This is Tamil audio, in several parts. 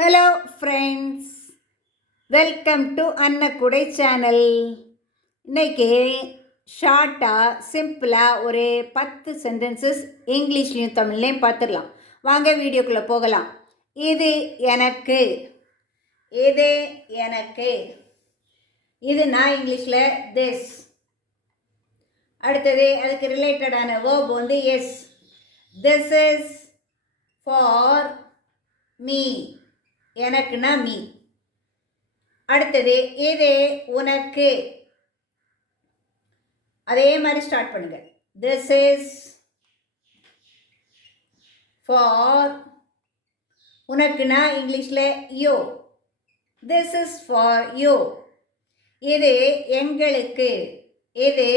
Hello friends, welcome to Annakudai channel. இன்றைக்கி ஷார்ட்டாக சிம்பிளாக ஒரு 10 சென்டென்சஸ் இங்கிலீஷ்லேயும் தமிழ்லேயும் பார்த்துடலாம். வாங்க வீடியோக்குள்ளே போகலாம். இது எனக்கு, இது எனக்கு, இது நான் இங்கிலீஷில் திஸ். அடுத்தது அதுக்கு ரிலேட்டடான வேர்ப் வந்து is. This is for me, எனக்குன்னா மீ. அடுத்தது இது உனக்கு, அதே மாதிரி ஸ்டார்ட் பண்ணுங்க. திஸ் இஸ் ஃபார், உனக்குன்னா இங்கிலீஷில் you. This is for you. இது எங்களுக்கு, இது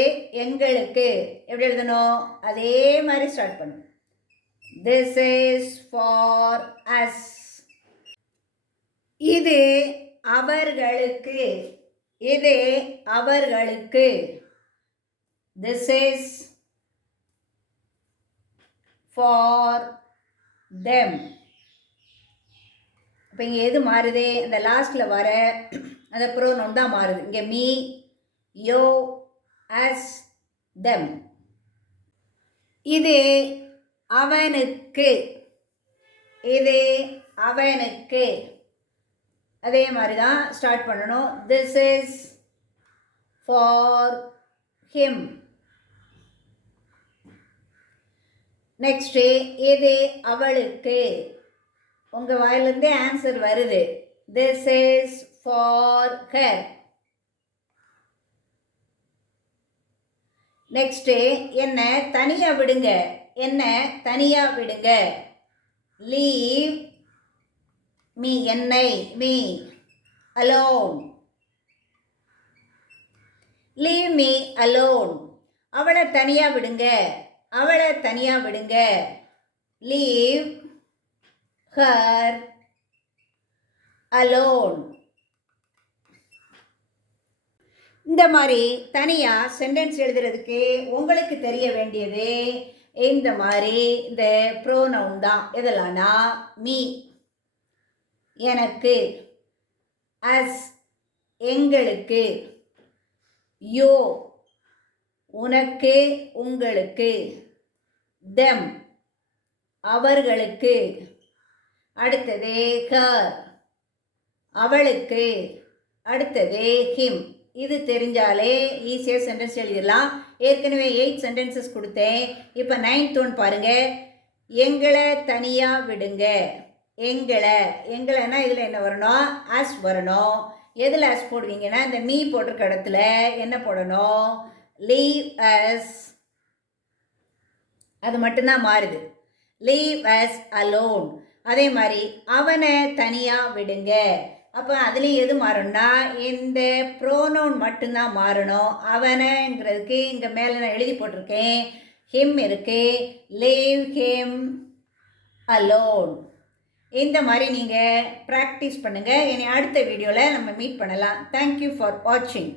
எங்களுக்கு எப்படி எழுதணும்? அதே மாதிரி ஸ்டார்ட் பண்ணுங்க. This is for us. இது அவர்களுக்கு, இது அவர்களுக்கு. This is for them. இப்போ இங்கே எது மாறுது? அந்த லாஸ்டில் வர அந்த ப்ரோனவுன் தான் மாறுது. இங்கே மீ, யோ, அஸ், தெம். இது அவனுக்கு, இது அவனுக்கு. அதே மாதிரி தான் ஸ்டார்ட் பண்ணணும். This is for him. Next இது அவளுக்கு. உங்கள் வாயிலிருந்தே ஆன்சர் வருது. This is for her. Next என்ன தனியாக விடுங்க, என்ன தனியாக விடுங்க. லீவ் மீ, என்னை, me alone. Leave me alone. அவளை தனியாக விடுங்க, அவளை தனியாக விடுங்க. Leave her alone. இந்த மாதிரி தனியாக சென்டென்ஸ் எழுதுறதுக்கு உங்களுக்கு தெரிய வேண்டியது இந்த மாதிரி இந்த ப்ரோனவுன் தான். எதெல்லாம்னா மீ, எனக்கு, அஸ், எங்களுக்கு, யோ, உனக்கு, உங்களுக்கு, தெம், அவர்களுக்கு. அடுத்தது ஹர், அவளுக்கு. அடுத்தது ஹிம். இது தெரிஞ்சாலே ஈஸியாக சென்டென்ஸ் எழுதிடலாம். ஏற்கனவே 8 சென்டென்சஸ் கொடுத்தேன். இப்போ 9th ஒன் பாருங்கள். எங்களை தனியாக விடுங்க. எங்களை, எங்களைன்னா இதில் என்ன வரணும்? அஸ் வரணும். எதில் அஸ் போடுவீங்கன்னா இந்த மீ போட்டிருக்க இடத்துல என்ன போடணும்? Leave as. அது மட்டும்தான் மாறுது. Leave as alone. அதே மாதிரி அவனை தனியாக விடுங்க. அப்போ அதுலேயும் எது மாறணும்னா இந்த ப்ரோனவுன் மட்டும்தான் மாறணும். அவனைங்கிறதுக்கு இங்கே மேலே நான் எழுதி போட்டிருக்கேன். ஹிம் இருக்குது. Leave him alone. இந்த மாதிரி நீங்கள் ப்ராக்டிஸ் பண்ணுங்கள். இனி அடுத்த வீடியோவில் நம்ம மீட் பண்ணலாம். தேங்க்யூ ஃபார் வாட்சிங்.